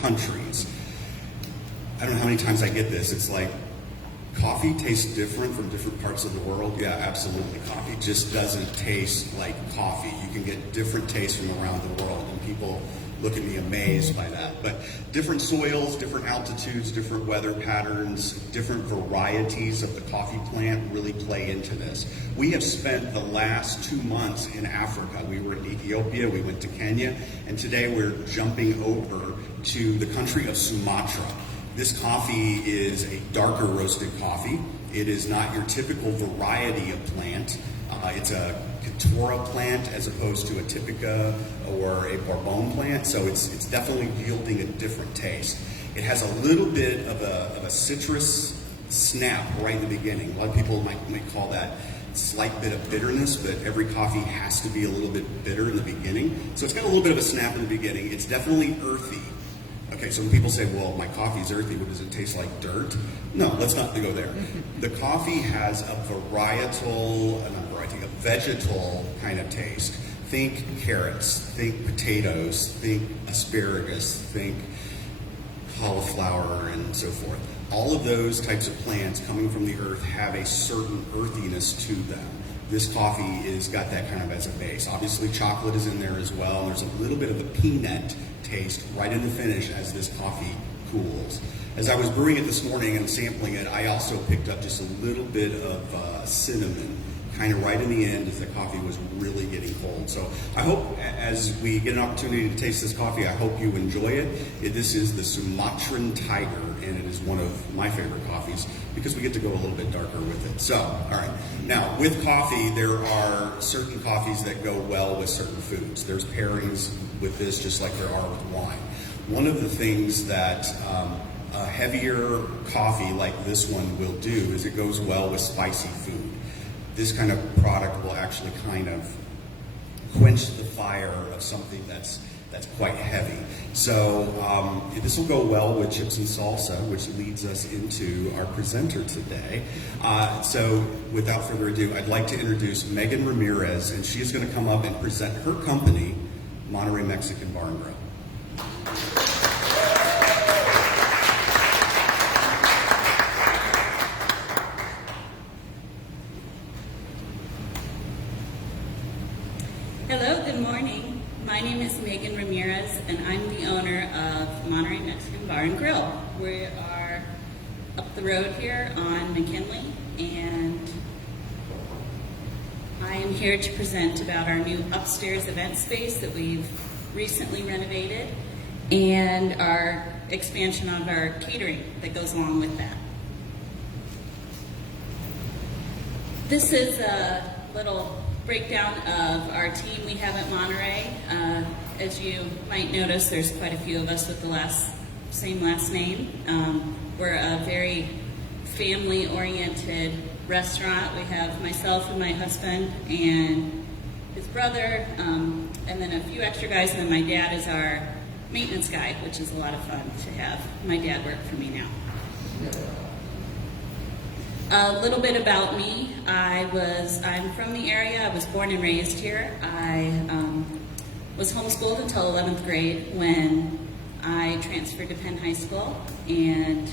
countries. I don't know how many times I get this. It's like, coffee tastes different from different parts of the world. Yeah, absolutely. Coffee just doesn't taste like coffee. You can get different tastes from around the world, and people look at me amazed by that. But different soils, different altitudes, different weather patterns, different varieties of the coffee plant really play into this. We have spent the last 2 months in Africa. We were in Ethiopia, we went to Kenya, and today we're jumping over to the country of Sumatra. This coffee is a darker roasted coffee. It is not your typical variety of plant. It's a Caturra plant as opposed to a Typica or a Bourbon plant, so it's definitely yielding a different taste. It has a little bit of a citrus snap right in the beginning. A lot of people might call that slight bit of bitterness, but every coffee has to be a little bit bitter in the beginning. So it's got a little bit of a snap in the beginning. It's definitely earthy. Okay, so when people say, well, my coffee's earthy, what does it taste like, dirt? No, let's not go there. The coffee has a vegetal kind of taste. Think carrots, think potatoes, think asparagus, think cauliflower, and so forth. All of those types of plants coming from the earth have a certain earthiness to them. This coffee is got that kind of as a base. Obviously, chocolate is in there as well. There's a little bit of a peanut taste right in the finish as this coffee cools. As I was brewing it this morning and sampling it, I also picked up just a little bit of cinnamon, kind of right in the end as the coffee was really getting cold. So I hope as we get an opportunity to taste this coffee, I hope you enjoy it. This is the Sumatran Tiger, and it is one of my favorite coffees because we get to go a little bit darker with it. So, all right. Now, with coffee, there are certain coffees that go well with certain foods. There's pairings with this just like there are with wine. One of the things that a heavier coffee like this one will do is it goes well with spicy food. This kind of product will actually kind of quench the fire of something that's quite heavy. So this will go well with chips and salsa, which leads us into our presenter today. So without further ado, I'd like to introduce Megan Ramirez, and she is going to come up and present her company, Monterrey Mexican Bar Grill. Hello, good morning. My name is Megan Ramirez, and I'm the owner of Monterrey Mexican Bar and Grill. We are up the road here on McKinley, and I am here to present about our new upstairs event space that we've recently renovated and our expansion of our catering that goes along with that. This is a little breakdown of our team we have at Monterey. As you might notice, there's quite a few of us with the same last name. We're a very family-oriented restaurant. We have myself and my husband and his brother, and then a few extra guys, and then my dad is our maintenance guy, which is a lot of fun to have my dad work for me now. A little bit about me. I'm from the area. I was born and raised here. I was homeschooled until 11th grade when I transferred to Penn High School and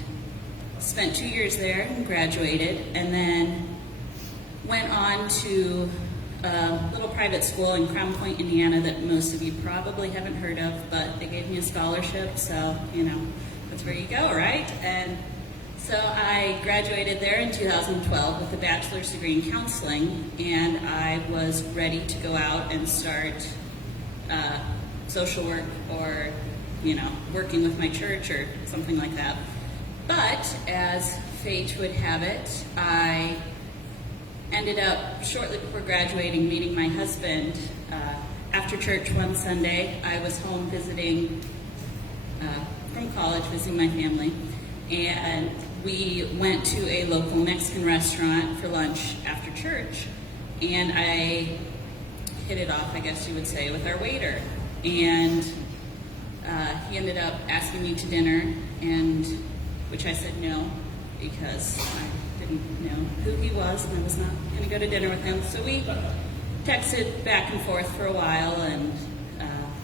spent 2 years there and graduated, and then went on to a little private school in Crown Point, Indiana that most of you probably haven't heard of, but they gave me a scholarship, so, that's where you go, right? And so I graduated there in 2012 with a bachelor's degree in counseling, and I was ready to go out and start social work or, working with my church or something like that. But as fate would have it, I ended up shortly before graduating meeting my husband after church one Sunday. I was home visiting from college, visiting my family, and we went to a local Mexican restaurant for lunch after church, and I hit it off, I guess you would say, with our waiter. And he ended up asking me to dinner, and which I said no, because I didn't know who he was, and I was not going to go to dinner with him. So we texted back and forth for a while, and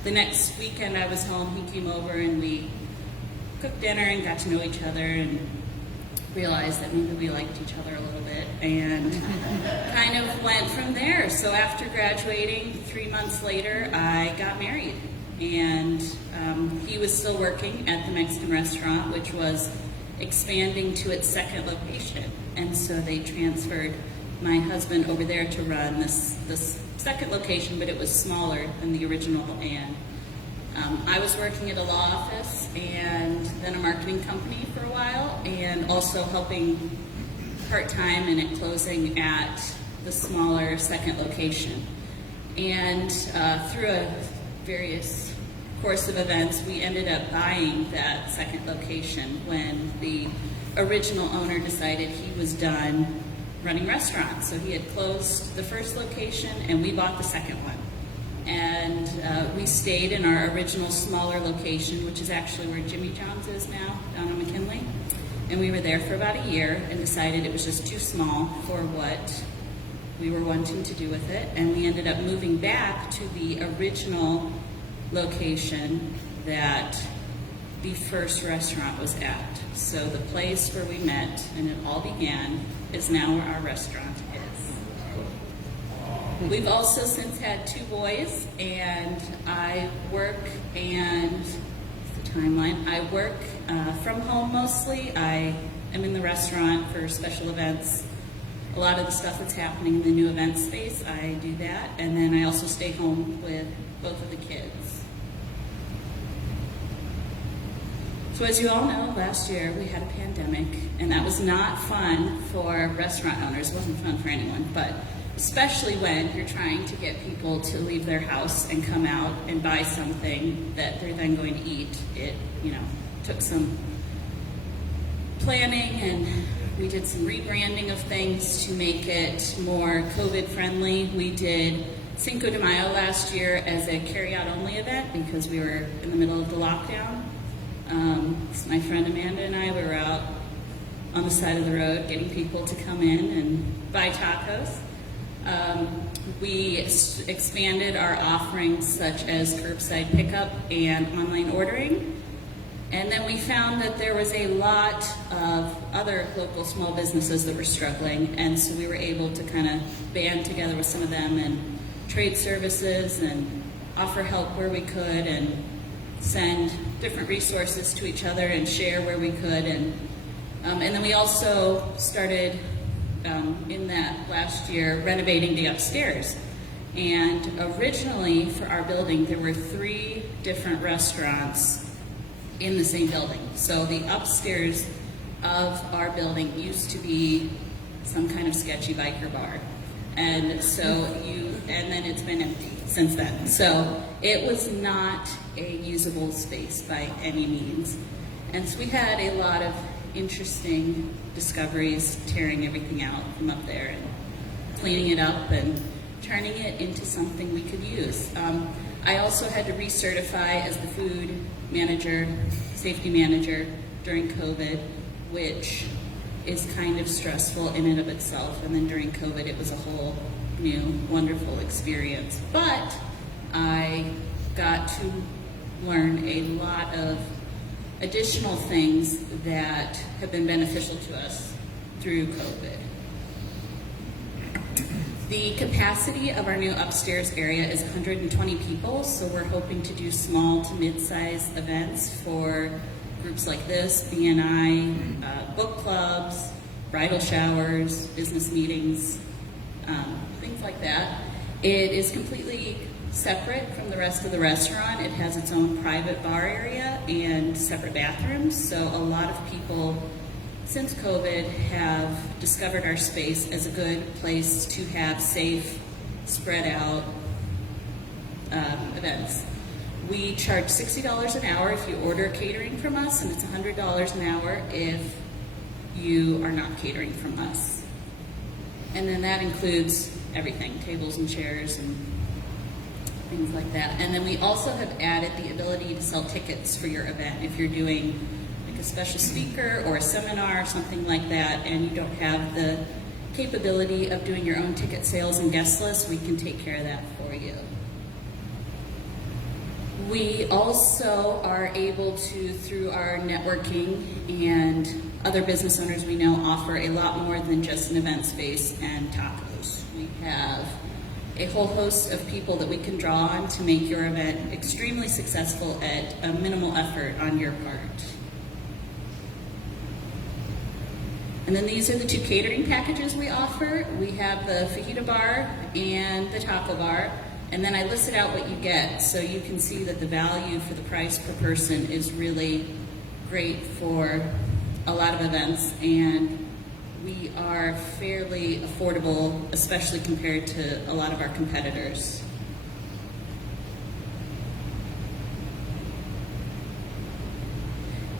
the next weekend I was home, he came over, and we cooked dinner and got to know each other and realized that maybe we liked each other a little bit and kind of went from there. So after graduating, 3 months later, I got married. And he was still working at the Mexican restaurant, which was expanding to its second location. And so they transferred my husband over there to run this second location, but it was smaller than the original. And I was working at a law office and then a marketing company for a while, and also helping part-time and at closing at the smaller second location. And through a various course of events, we ended up buying that second location when the original owner decided he was done running restaurants. So he had closed the first location and we bought the second one. And we stayed in our original smaller location, which is actually where Jimmy John's is now, down on McKinley. And we were there for about a year and decided it was just too small for what we were wanting to do with it. And we ended up moving back to the original location that the first restaurant was at. So the place where we met and it all began is now where our restaurant is. We've also since had 2 boys, and I work, and the timeline, I work from home mostly. I am in the restaurant for special events. A lot of the stuff that's happening in the new event space, I do that. And then I also stay home with both of the kids. So as you all know, last year we had a pandemic, and that was not fun for restaurant owners. It wasn't fun for anyone, but especially when you're trying to get people to leave their house and come out and buy something that they're then going to eat. It, took some planning, and we did some rebranding of things to make it more COVID friendly. We did Cinco de Mayo last year as a carry-out only event because we were in the middle of the lockdown. So my friend Amanda and I were out on the side of the road getting people to come in and buy tacos. We expanded our offerings such as curbside pickup and online ordering. And then we found that there was a lot of other local small businesses that were struggling, and so we were able to kind of band together with some of them and trade services and offer help where we could and send different resources to each other and share where we could. And then we also started in that last year renovating the upstairs. And originally for our building, there were 3 different restaurants in the same building. So the upstairs of our building used to be some kind of sketchy biker bar. And then it's been empty since then. So it was not a usable space by any means. And so we had a lot of interesting discoveries, tearing everything out from up there and cleaning it up and turning it into something we could use. I also had to recertify as the food manager, safety manager during COVID, which is kind of stressful in and of itself. And then during COVID, it was a whole new, wonderful experience. But I got to learn a lot of additional things that have been beneficial to us through COVID. The capacity of our new upstairs area is 120 people, so we're hoping to do small to mid-size events for groups like this, BNI, book clubs, bridal showers, business meetings, things like that. It is completely separate from the rest of the restaurant. It has its own private bar area and separate bathrooms, so a lot of people since COVID have discovered our space as a good place to have safe, spread out events. We charge $60 an hour if you order catering from us, and it's $100 an hour if you are not catering from us. And then that includes everything, tables and chairs and things like that. And then we also have added the ability to sell tickets for your event. If you're doing like a special speaker or a seminar or something like that, and you don't have the capability of doing your own ticket sales and guest lists, we can take care of that for you. We also are able to, through our networking and other business owners we know, offer a lot more than just an event space and tacos. We have a whole host of people that we can draw on to make your event extremely successful at a minimal effort on your part. And then these are the 2 catering packages we offer. We have the fajita bar and the taco bar. And then I listed out what you get, so you can see that the value for the price per person is really great for a lot of events, and we are fairly affordable, especially compared to a lot of our competitors.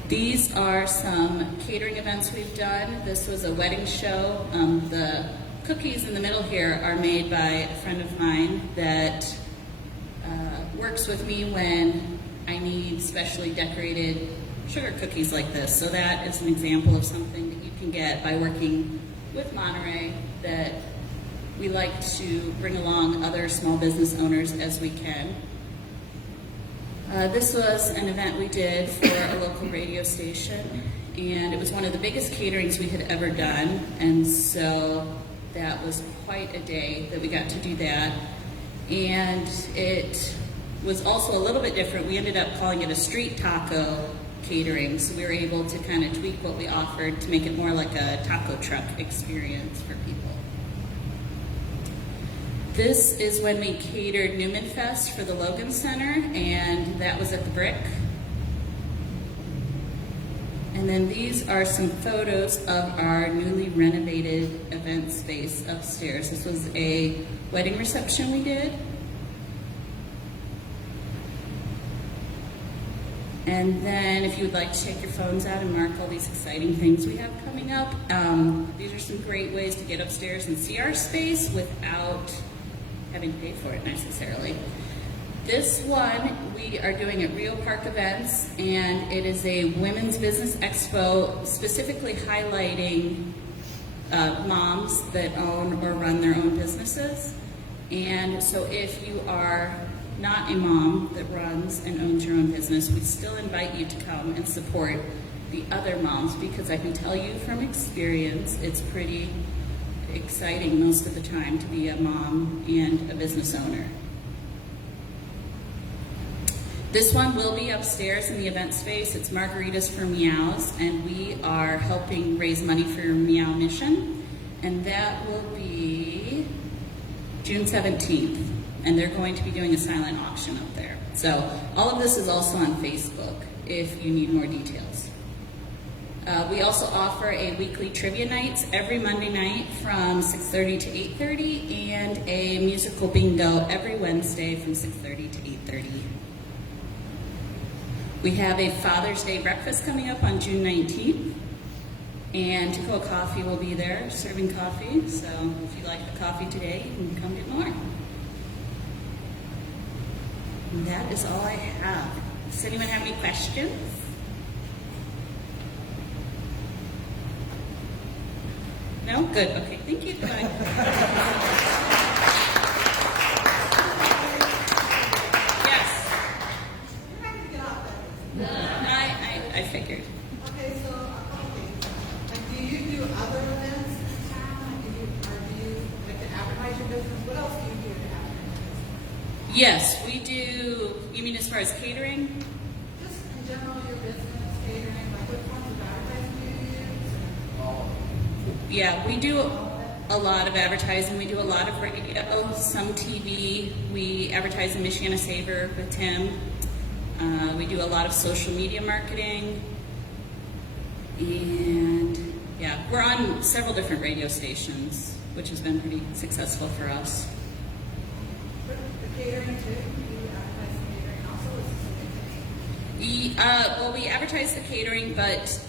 These are some catering events we've done. This was a wedding show. The cookies in the middle here are made by a friend of mine that works with me when I need specially decorated sugar cookies like this. So that is an example of something that you can get by working with Monterey, that we like to bring along other small business owners as we can. This was an event we did for a local radio station, and it was one of the biggest caterings we had ever done, and so that was quite a day that we got to do that. And it was also a little bit different. We ended up calling it a street taco catering, so we were able to kind of tweak what we offered to make it more like a taco truck experience for people. This is when we catered Newman Fest for the Logan Center, and that was at the Brick. And then these are some photos of our newly renovated event space upstairs. This was a wedding reception we did. And then if you would like to take your phones out and mark all these exciting things we have coming up, these are some great ways to get upstairs and see our space without having to pay for it necessarily. This one we are doing at Rio Park Events, and it is a women's business expo specifically highlighting moms that own or run their own businesses. And so if you are not a mom that runs and owns your own business, we still invite you to come and support the other moms, because I can tell you from experience, it's pretty exciting most of the time to be a mom and a business owner. This one will be upstairs in the event space. It's Margaritas for Meows, and we are helping raise money for Meow Mission, and that will be June 17th, and they're going to be doing a silent auction up there. So all of this is also on Facebook if you need more details. We also offer a weekly trivia nights every Monday night from 6:30 to 8:30, and a musical bingo every Wednesday from 6:30 to 8:30. We have a Father's Day breakfast coming up on June 19th, and Tacoma Coffee will be there serving coffee, so if you like the coffee today, you can come get more. And that is all I have. Does anyone have any questions? No? Good. Okay. Thank you. Goodbye. Yes. You're not going to get off that. I figured. Okay, so like, do you do other events in town? Do you like to advertise your business? What else do you do to advertise? Yes, we do. You mean as far as catering? Just in general, your business, catering, like what forms of advertising do you use? Yeah, we do a lot of advertising. We do a lot of radio, some TV. We advertise in Michiana Savor with Tim. We do a lot of social media marketing. And yeah, we're on several different radio stations, which has been pretty successful for us. But the catering too? Do you advertise the catering also? Or is this something? Well, we advertise the catering, but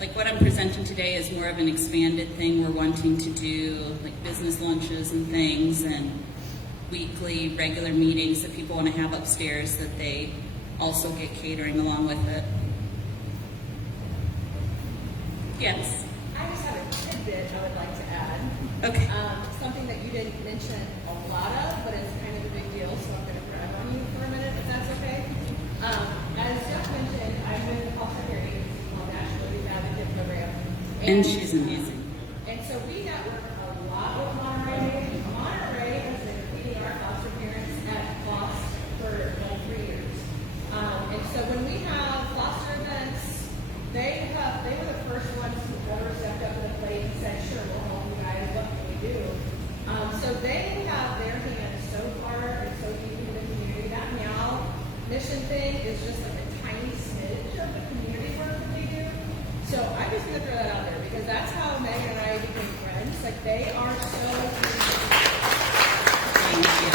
like what I'm presenting today is more of an expanded thing. We're wanting to do like business lunches and things, and weekly regular meetings that people want to have upstairs, that they also get catering along with it. Yes. I just have a tidbit I would like to add. Okay. Something that you didn't mention a lot of, but it's kind of a big deal, so I'm going to grab on you for a minute, if that's As Jeff mentioned, I'm with the foster care agency called National Youth Advocate Program. And she's amazing. And so we network a lot with Monterey. Monterey has been feeding our foster parents at cost for like 3 years. And so when we have foster events, they were the first ones who ever stepped up to the plate and said, sure, we'll help you guys, what can we do? So they have their hands so far and so deep in the community. That meow mission thing is just like a tiny smidge of the community work that they do. So I'm just going to throw that out there because that's how Megan and I became friends. Like they are so. Thank you.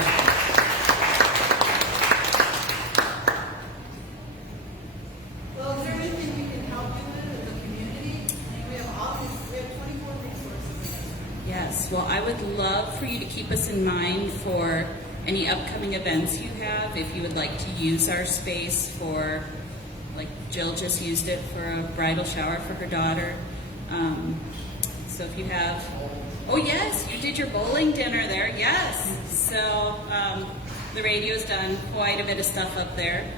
Well, is there anything we can help you with as a community? We have 24 resources. Yes, well, I would love for you to keep us in mind for any upcoming events you have. If you would like to use our space for, like Jill just used it for a bridal shower for her daughter. So if you have, oh yes, you did your bowling dinner there, yes. So the radio's done quite a bit of stuff up there.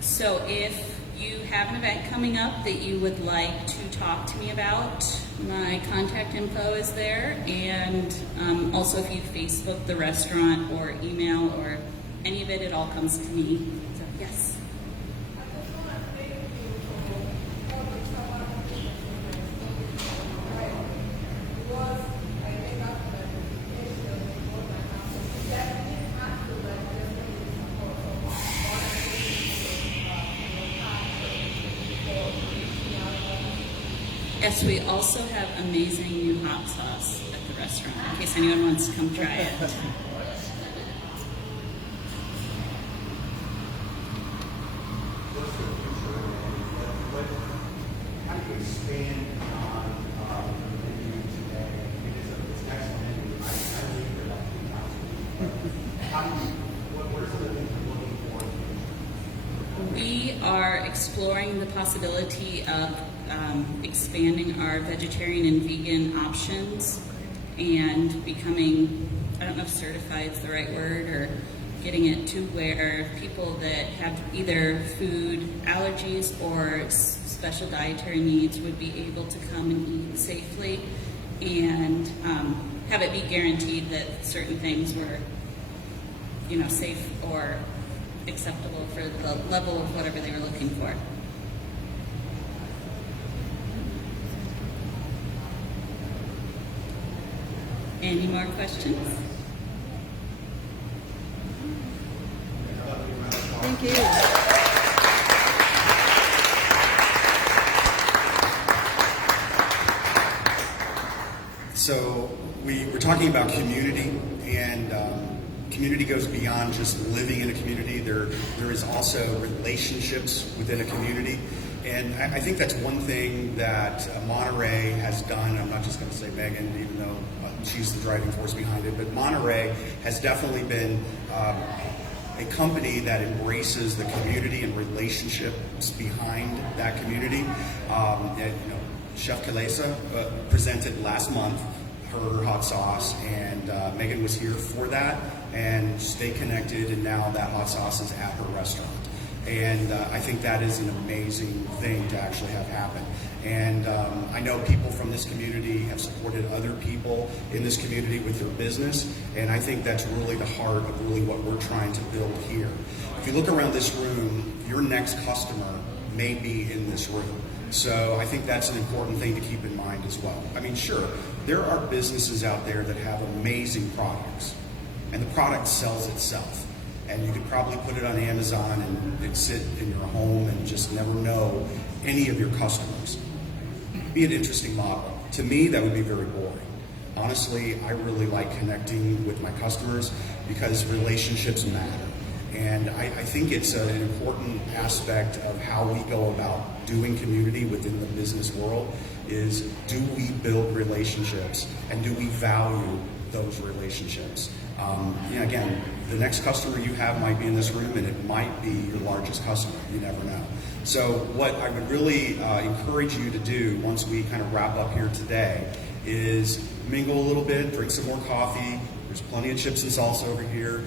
So if you have an event coming up that you would like to talk to me about, my contact info is there. And also if you Facebook the restaurant or email or any of it, it all comes to me. So yes. Yes, we also have amazing new hot sauce at the restaurant, in case anyone wants to come try it. How do you expand on the menu today? It's an excellent menu. I leave for about 3 times a week. How do you, what are some of the things you're looking for? We are exploring the possibility of expanding our vegetarian and vegan options and becoming, I don't know if certified is the right word, or getting it to where people that have either food allergies or special dietary needs would be able to come and eat safely and have it be guaranteed that certain things were, you know, safe or acceptable for the level of whatever they were looking for. Any more questions? Thank you. So we're talking about community, and community goes beyond just living in a community. There is also relationships within a community. And I think that's one thing that Monterey has done. I'm not just going to say Megan, even though she's the driving force behind it, but Monterey has definitely been a company that embraces the community and relationships behind that community. Chef Kalesa presented last month her hot sauce, and Megan was here for that and stay connected, and now that hot sauce is at her restaurant. And I think that is an amazing thing to actually have happen. And I know people from this community have supported other people in this community with their business, and I think that's really the heart of really what we're trying to build here. If you look around this room, your next customer may be in this room. So I think that's an important thing to keep in mind as well. I mean, sure, there are businesses out there that have amazing products, and the product sells itself. And you could probably put it on Amazon and it'd sit in your home and just never know any of your customers. Be an interesting model. To me, that would be very boring. Honestly, I really like connecting with my customers because relationships matter. And I think it's an important aspect of how we go about doing community within the business world is, do we build relationships and do we value those relationships? Again, the next customer you have might be in this room, and it might be your largest customer. You never know. So what I would really encourage you to do once we kind of wrap up here today is mingle a little bit, drink some more coffee. There's plenty of chips and salsa over here.